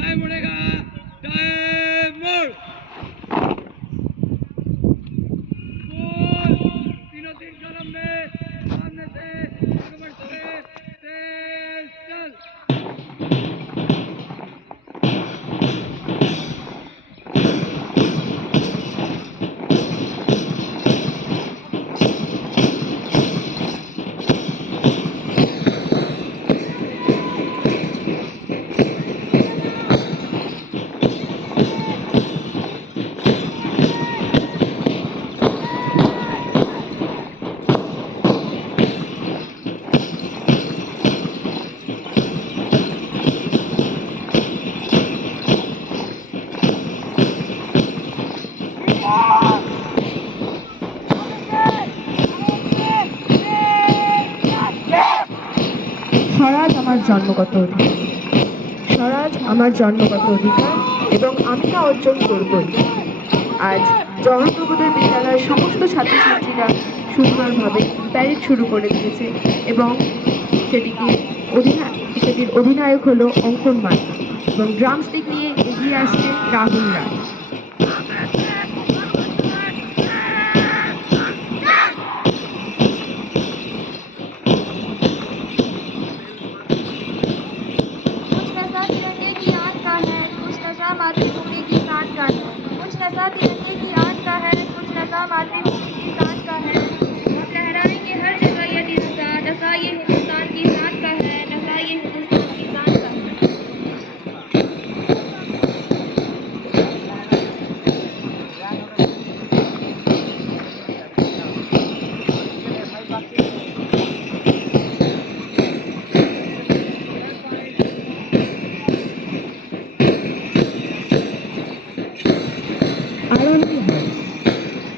Time उड़ेगा, time मोड़। तीनों तीन कदम में सामने से आगे बढ़ते हुए तेज चल। স্বরাজ আমার জন্মগত অধিকার, স্বরাজ আমার জন্মগত অধিকার এবং আমি তা অর্জন করবই। আজ জগৎপ্রবোধের বিদ্যালয়ের সমস্ত ছাত্রছাত্রীরা সুন্দরভাবে প্যারেড শুরু করে দিয়েছে এবং সেটির অধিনায়ক হলো অঙ্কন মান্না এবং ড্রামস্টিক নিয়ে এগিয়ে আসছে রাহুল রায়। मातृभूमि की शान का है, कुछ नशा तिरंगे की आन का है, कुछ नशा मातृभूमि की शान का है। हम लहराएंगे हर जगह ये तिरंगा, नशा ये हिंदुस्तान की शान का है, नशा ये हिंदुस्तान की शान का है।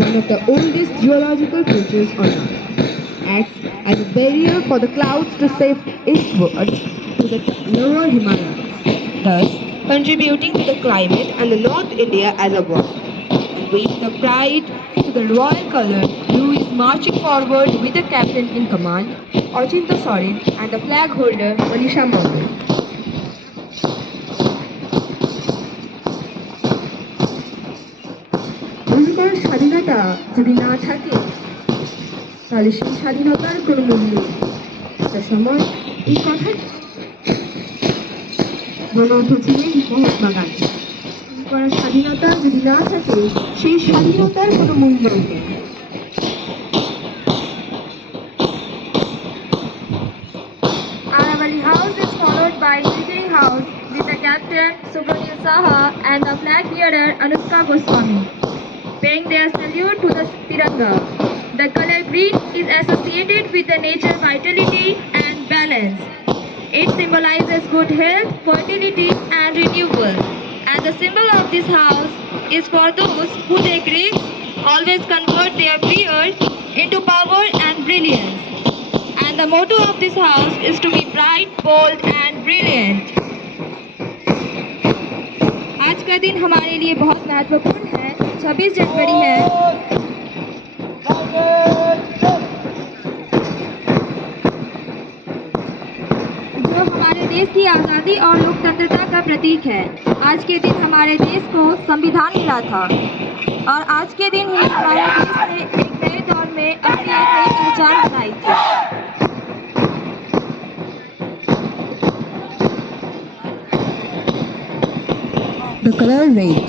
One of the oldest geological features on Earth, acts as a barrier for the clouds to shift eastwards to the lower Himalayas, thus contributing to the climate and the North India as a whole. And with the pride to the royal color, blue is marching forward with the captain in command, Achinta Soren, and the flag holder, Manisha Mondal. স্বাধীনতা যদি না থাকে তাহলে সেই স্বাধীনতার কোনো মূল্য নেই। একটা সময় এই কথাটি বলে উঠেছিলেন মহাত্মা গান্ধী। করার স্বাধীনতা যদি না থাকে সেই স্বাধীনতার কোনো মূল্য নেই। Aravali House is followed by Military House with the captain Subramanian Saha and the flag bearer Anushka Goswami, paying their salute to the Tiranga. The color green is associated with the nature vitality and balance. It symbolizes good health, fertility and renewal. And the symbol of this house is for those who take risks, always convert their fear into power and brilliance. And the motto of this house is to be bright, bold and brilliant. आज का दिन हमारे लिए बहुत महत्वपूर्ण है। 26 जनवरी है। जो हमारे देश की आज़ादी और लोकतंत्रता का प्रतीक है। आज के दिन हमारे देश को संविधान मिला था और आज के दिन ही हमारे देश ने एक नए दौर में अपनी एक नई पहचान बनाई थी। The color red,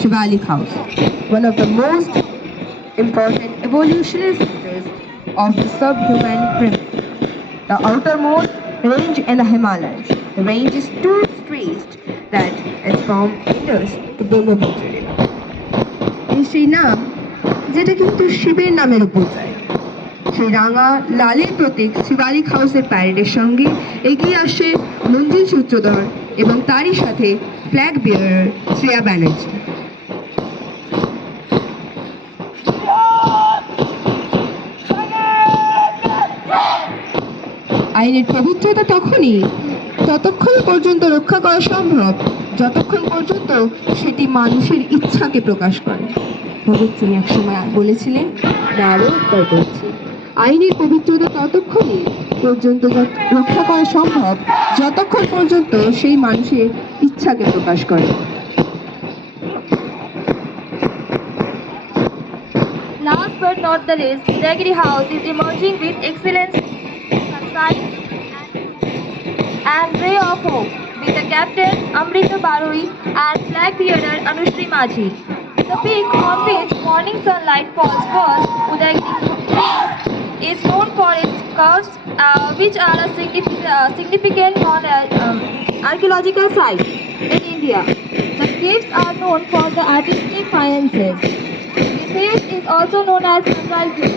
Shivalik House, one of the most important evolutionary features of the subhuman primitive. The outermost range in the Himalayas. The range is too stretched that it's from Indus to Brahmaputra. এই সেই নাম যেটা কিন্তু শিবের নামের উপর যায়। সেই রাঙা লালের প্রতীক শিবালিক হাউসের প্যারেডের সঙ্গে এগিয়ে আসে মঞ্জিল সূত্রধর এবং তারই সাথে ফ্ল্যাগ বিয়ারার শ্রেয়া ব্যানার্জি। আইনের পবিত্রতা ততক্ষণ পর্যন্ত রক্ষা করা সম্ভব যতক্ষণ পর্যন্ত সেটি মানুষের ইচ্ছাকে প্রকাশ করে। ভগৎ সিং একসময় বলেছিলেন, আরও একবার বলছি, আইনের পবিত্রতা ততক্ষণই পর্যন্ত রক্ষা করা সম্ভব যতক্ষণ পর্যন্ত সেই মানুষের ইচ্ছাকে প্রকাশ করে। Last but not the least, Udayagiri House is emerging with excellence, sunshine, and ray of hope with the captain Amrita Barui and flag bearer Anushri Maji. The peak on which morning sunlight falls first, Udayagiri is known for its curves, which are a significant archaeological site in India. The caves are known for the artistic faiences. This cave is also known as Sunrise Hill.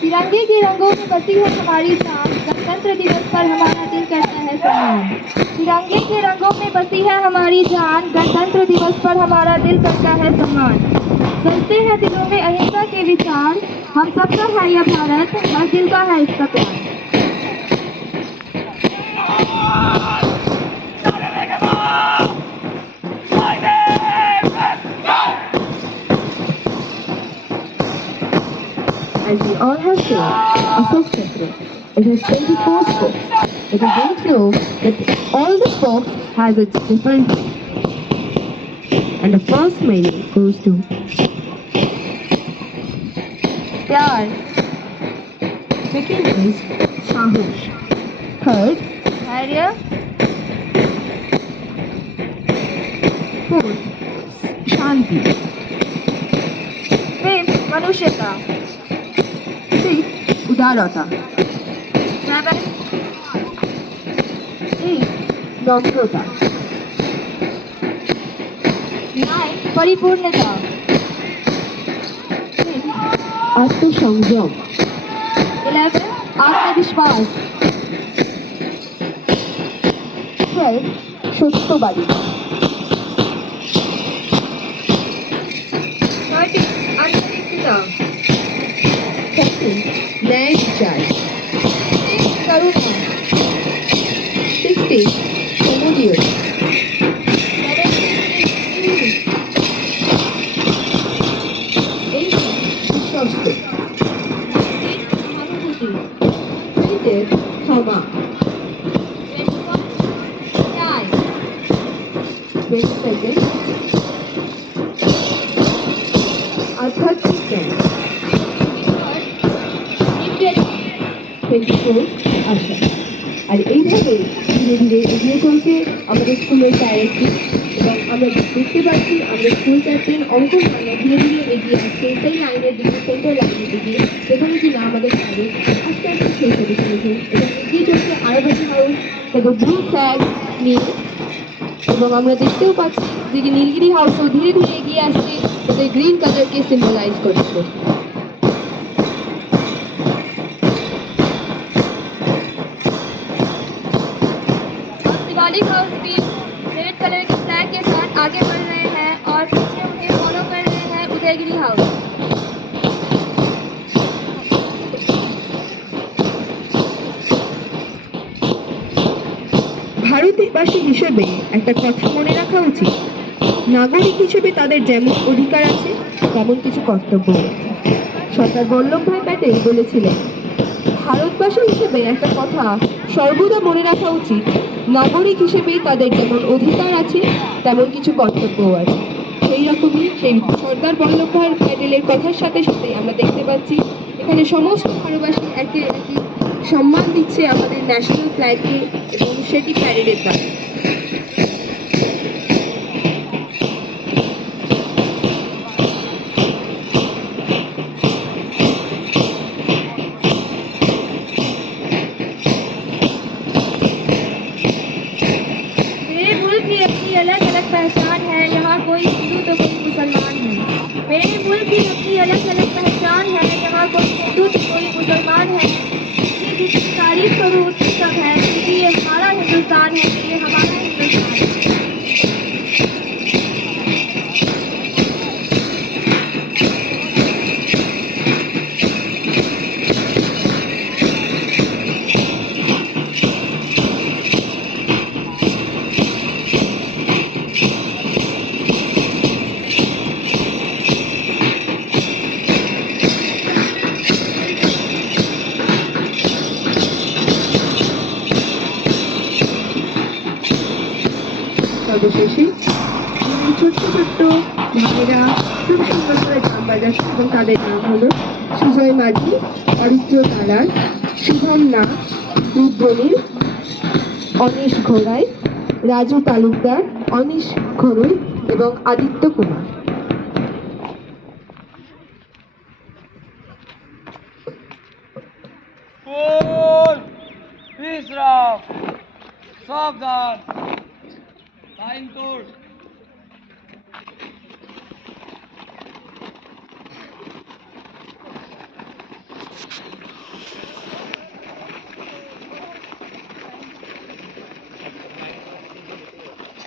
तिरंगे के रंगों में बसी है हमारी जान, गणतंत्र दिवस पर हमारा दिल करता है सम्मान। तिरंगे के रंगों में बसी है हमारी जान, गणतंत्र दिवस पर हमारा दिल करता है सम्मान। सजते हैं दिलों में अहिंसा के विचार, हम सबका है यह भारत, हर दिल का है इसका प्यार। As we all have seen, a folk temple. It has 24 spokes. It is very true that all the spokes has its different meaning. And the first meaning goes to प्यार, second is Sahush. Third, धैर्य, fourth, Shanti. Fifth मनुष्यता, Sixth, Udarata. Seven Eighth, Namrata. Nine परिपूर्णता, आत्मसंयम. 11 आत्मविश्वास, 12, সত্যবাদী. 13 अंतरिक्षता, 14, ন্যায় বিচার. 15 करुणा, 16, সমুদয়. 18, বিশ্বস্ত. 19 सहानुभूति, 20, ক্ষমা. 21 न्याय, 22, আধ্যাত্মিক জ্ঞান. 24, আশা. আর এইভাবে ধীরে ধীরে এগিয়ে চলছে আমাদের স্কুলের প্যারেডটি এবং আমরা দেখতে পাচ্ছি আমরা স্কুল ক্যাপ্টেন অঙ্কন মান্না ধীরে ধীরে এগিয়ে আসছে সেই লাইনের দিকে সেন্টার লাইনের দিকে যেখানে কিনা আমাদের প্যারেড আস্তে আস্তে শেষ হতে চলেছে এবং এগিয়ে চলছে আরাবাজি হাউস তাদের ব্লু ফ্ল্যাগ নিয়ে এবং আমরা দেখতেও পাচ্ছি যে নীলগিরি হাউসও ধীরে ধীরে এগিয়ে আসছে তাদের গ্রিন কালারকে সিম্বলাইজ করছে। शिवालिक हाउस भी रेड कलर के फ्लैग के साथ आगे बढ़ रहे हैं और पीछे उन्हें फॉलो कर रहे हैं उदयगिरी हाउस। ভারতবাসী হিসেবে একটা কথা মনে রাখা উচিত, নাগরিক হিসেবে তাদের যেমন অধিকার আছে তেমন কিছু কর্তব্য আছে। সর্দার বল্লভভাই প্যাটেল বলেছিলেন, ভারতবাসী হিসেবে একটা কথা সর্বদা মনে রাখা উচিত, নাগরিক হিসেবে তাদের যেমন অধিকার আছে তেমন কিছু কর্তব্যও আছে। সেই রকমই সেই সর্দার বল্লভভাই প্যাটেলের কথার সাথে সাথে আমরা দেখতে পাচ্ছি এখানে সমস্ত ভারতবাসী একে একে সম্মান দিচ্ছে আমাদের ন্যাশনাল ফ্ল্যাগকে এবং সেটি প্যারেডের দ্বারা। मेरे मुल्क की अपनी अलग अलग पहचान है, यहाँ कोई हिंदू तो कोई मुसलमान है। मेरे मुल्क की अपनी अलग अलग पहचान है, यहाँ कोई हिंदू तो कोई मुसलमान है। ये जिसकी तारीफ करूँ उतनी कम है, क्योंकि ये हमारा हिंदुस्तान है, ये हमारा हिंदुस्तान है। অবশেষে এই ছোট্ট ছোট্ট ভাইয়েরা খুব সুন্দর করে গান বাজাচ্ছে এবং তাদের নাম হলো সুজয় মাঝি, অরিত্র তালার, শুভম নাথ, রুদ্রনীল, অনিশ ঘোড়াই, রাজু তালুকদার, অনিশ ঘরুই এবং আদিত্য কুমার। ফুল বিশ্রাম সাবধান লাইন তোর